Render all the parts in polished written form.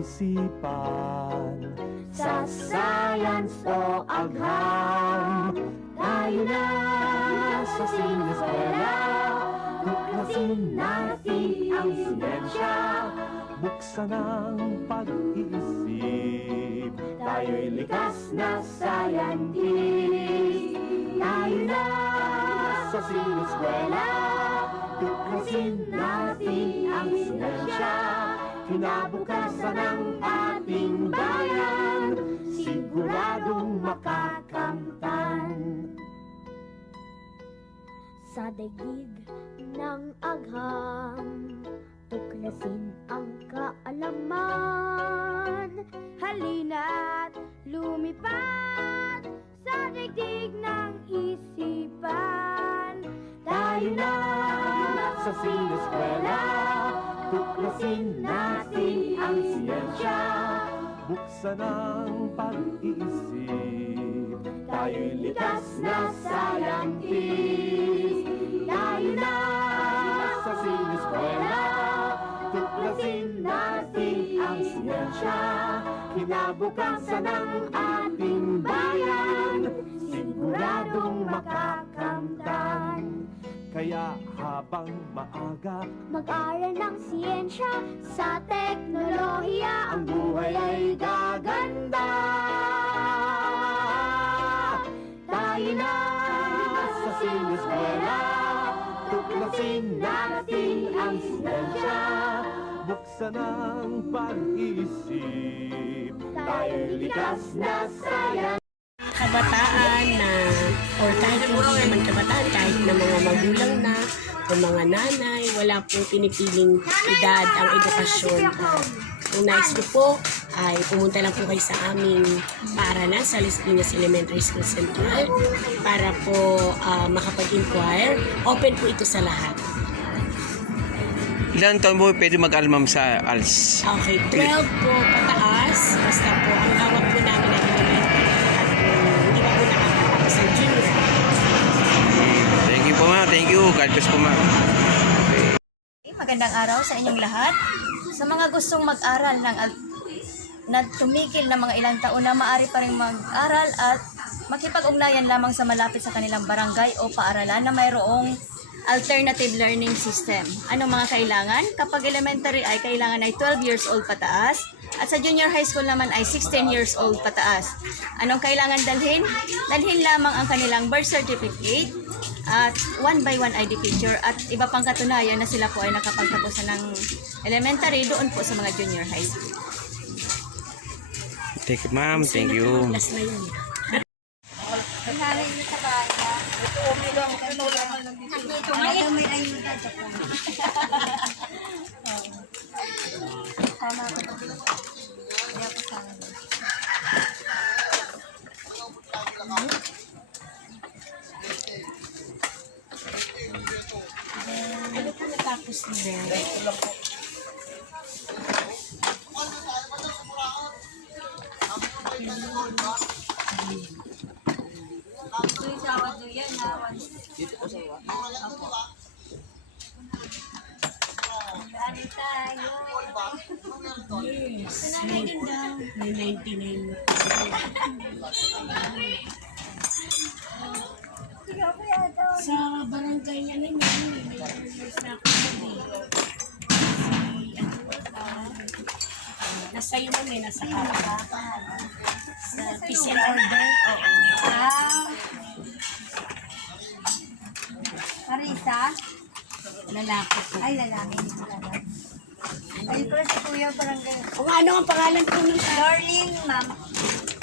isipan. Sa science o agham, tayo na sa sineskwela. Tuklasin natin ang siyensya, buksan ang pag-iisip. Tayo'y likas na scientist. Tayo na sa sineskwela, tuklasin natin ang siyensya. Kinabukasan ng ating bayan, siguradong makakamtan. Sa daigdig ng agham, tuklasin ang kaalaman. Halina't lumipad sa daigdig ng isipan. Tayo na sa sineskwela, tuklasin natin ang siyensya, buksan ang pag-iisip. Tayo'y likas na scientist. Tayo na sa sineskwela, tuklasin natin ang siyensya. Kinabukasan ng ating bayan, siguradong makakamtan. Kaya habang maaga, Mag-aral ng siyensya sa teknolohiya. ang buhay ay gaganda. Tayo na sa sineskwela, tuklasin natin ang siyensya, buksan ang pag-iisip. Tayo'y likas na science. Kabataan na, or kahit hindi naman kabataan, kahit na mga magulang na, o mga nanay, wala pong pinipiling edad ang edukasyon. Kung nais ko po, ay pumunta lang po kayo sa aming paaralan sa Las Piñas Elementary School Central para po makapag-inquire. Open po ito sa lahat. Ilan taon mo pwede mag-aral, ma'am, sa ALS? Okay, 12 po pataas. Basta po, ang tawag po namin ay elementary at hindi pa po nakakapapos ng junior. Thank you po, ma'am. Thank you. God bless po, ma'am. Magandang araw sa inyong lahat. Sa mga gustong mag-aral na tumikil na mga ilang taon na maaari pa rin mag-aral at makipag-ugnayan lamang sa malapit sa kanilang barangay o paaralan na mayroong alternative learning system. Anong mga kailangan? Kapag elementary ay kailangan ay 12 years old pataas at sa junior high school naman ay 16 years old pataas. Anong kailangan dalhin? Dalhin lamang ang kanilang birth certificate at 1 by 1 ID picture at iba pang katunayan na sila po ay nakapagtapos ng elementary doon po sa mga junior high school. Thank you, ma'am. Thank you. Last na yun. Ano po natapos ni Ben? Yes. May 99. Sa barangay niya naman, may sa nasa yun namin, nasa kapa. Sa peace and order. Oo. Marisa? Lalaki po. Ay, lalaki. Ay, ko si Kuya Barangay. Kung ano ang pangalan po nung Lorlin, ma'am.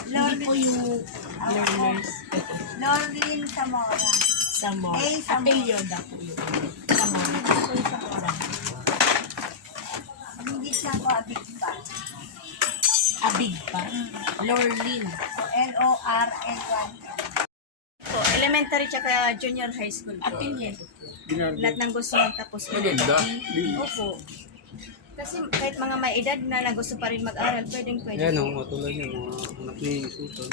hindi po yung learners. Lorlin Zamora. Sa mo. Eh, sa mo. Apelyoda po yun. Sa mo. Kuya Zamora. Hindi siya ko abig pa. Abig pa. Lorlin. So, L-O-R-L-1. Po, elementary tsaka junior high school po. Apelyoda. Lahat ng gusto magtapos po. Opo. Kasi kahit mga may edad na gusto pa rin mag-aral, pwede. Yan o, matulad niya, mga anak ni Sultan.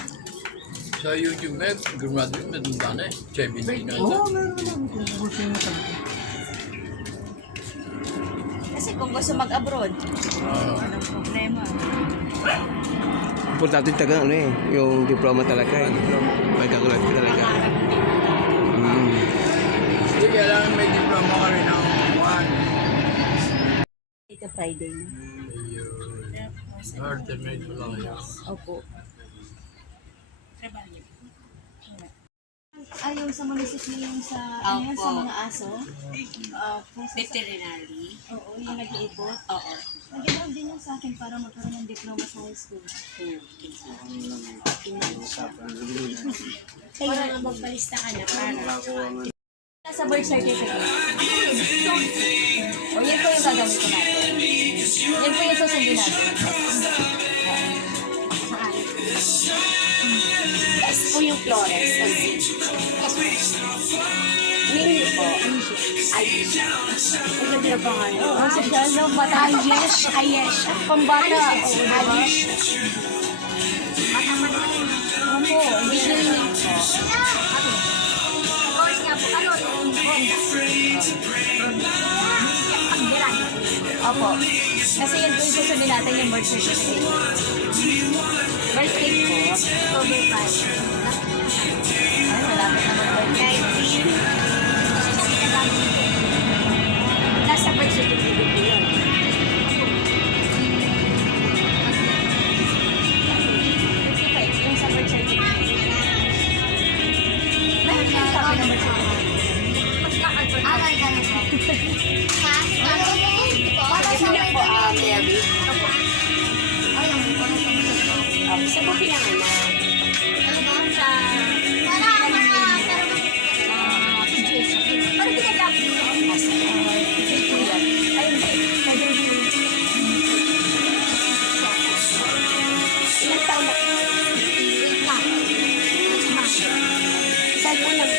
Sa YouTube web, graduate med ng dana eh. Chevy na Oo, meron naman kung gusto niyo talaga. Kasi kung gusto mag-abroad. Walang problema. Importante talaga ano eh, yung diploma talaga eh. Pagkakulat ka talaga. Hindi, kailangan may diploma ka rin ng one. Ito Friday. Ultimate lawyer. Opo. Ay, yung sa munisipyo, yung sa, ano yan, sa mga aso? Veterinary. Oo, yung nag-iipot. Oo. Nag-iipot din yung sa akin para magkaroon ng diploma sa high school. Kaya nga magpalista ka na para. Sa birth certificate. O, yan po yung gagamitin natin. Yan po yung susundin natin. S po yung Flores. Mini po. Ayush. Ang ganda na pangalan. Oo, sa Jalo, bata. Ayesh. Ayesh. Pambata. Ayesh. Opo, hindi Opo. Kasi yan po yung susundin natin yung birth certificate. Birthday po. October 5. Ay, malapit naman birthday. Nasa birth certificate po yun. Yung sa birth certificate. Meron yung copy ng birth certificate. Sige po, Mary. Sa po pinanganak. Ay, hindi. Ilang taon na? Saan mo nang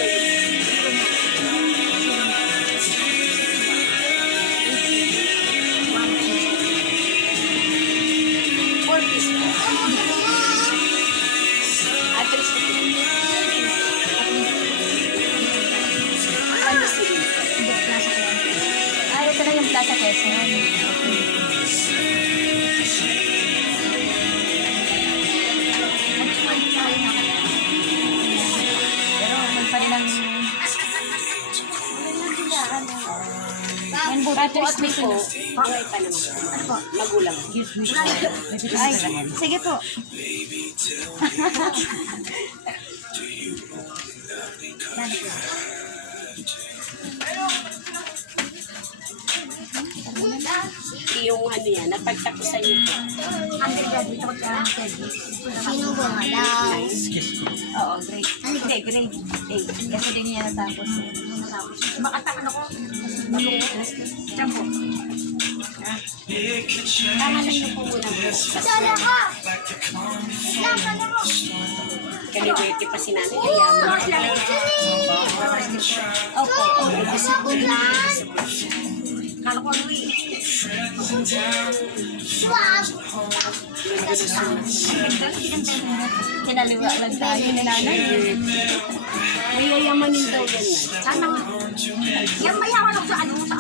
Ay, ito na yung Plaza Quezon. Pero man pa rin ang... Yan po, Father's Day po. Buhay pa naman. Ano po? Magulang. Ay, sige po. Yung ano yan, napagtapusan niyo po. Oo, grade. Hindi, grade 8. Kasi din niya natapos. Makatakan ako. Champo. Pangalan niyo po muna po. Kaliwete pa si nanay. Opo. Kinaliwa lang tayo ni nanay. May yayamanin daw yan na. Sana nga. Yan mayaman ako sa ano sa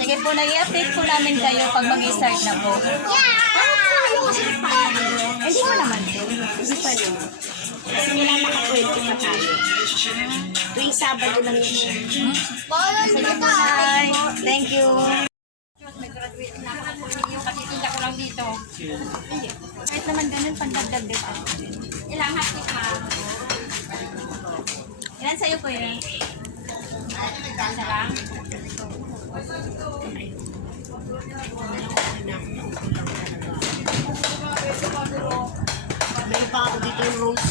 Sige po, nag-i-update po namin kayo pag mag-i-start na po. Hindi ko naman po. Hindi pa rin. Kasi wala nakakwento pa tayo. Tuwing Sabado lang yun. Sige po, Nay. Thank you. Katitinda ko lang dito. Kahit naman ganun, pandagdag din. Ilang hati ka? Ilan sa'yo po yun? Isa lang? May pa ako dito yung rose.